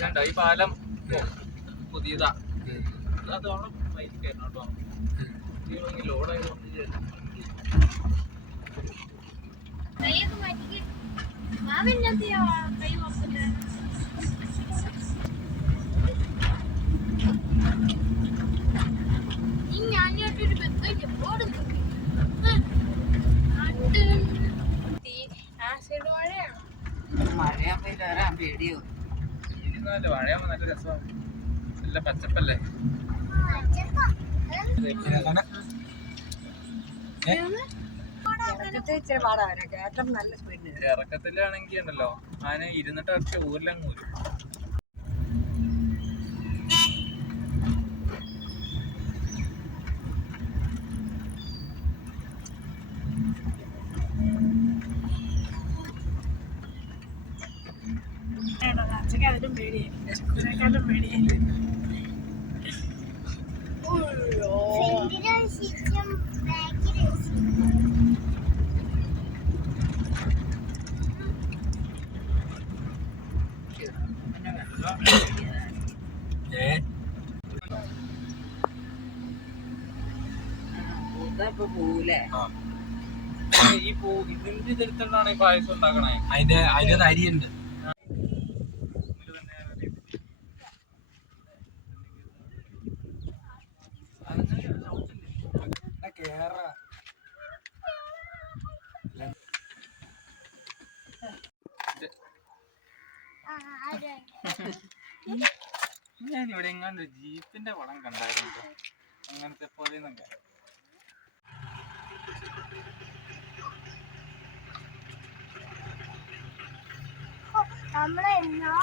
കണ്ടോ ഈ പാലം പുതിയതാ. അതോളം ബൈക്ക് കയറണം കേട്ടോ ലോഡായതുകൊണ്ട് ഞാനായിട്ടൊരു ബന്ധമില്ല ഓടുന്നു ആസിഡ് മഴയാണ് പേടിയോ നല്ല വാഴയാവുമ്പോ നല്ല രസമാണ്. നല്ല പച്ചപ്പല്ലേ? ഇറക്കത്തിലാണെങ്കിൽ ഉണ്ടല്ലോ. ആന ഇരുന്നിട്ട് അടിച്ച ഊരിലങ്ങ് ഊരും. അച്ഛക്കാരും പേടിയായി. പോവൂലേ ഈ പൂ ഇതിന്റെ ഇതെടുത്തോണ്ടാണ് ഈ പായസം ഉണ്ടാക്കണേ? അതിന്റെ അതിന്റെ അരിയുണ്ട് ഞാൻ ഇവിടെ എങ്ങാണ്ട് ജീപ്പിന്റെ വളം കണ്ടായിരുന്നു അങ്ങനത്തെ പോലെ നമ്മളെ എന്നാ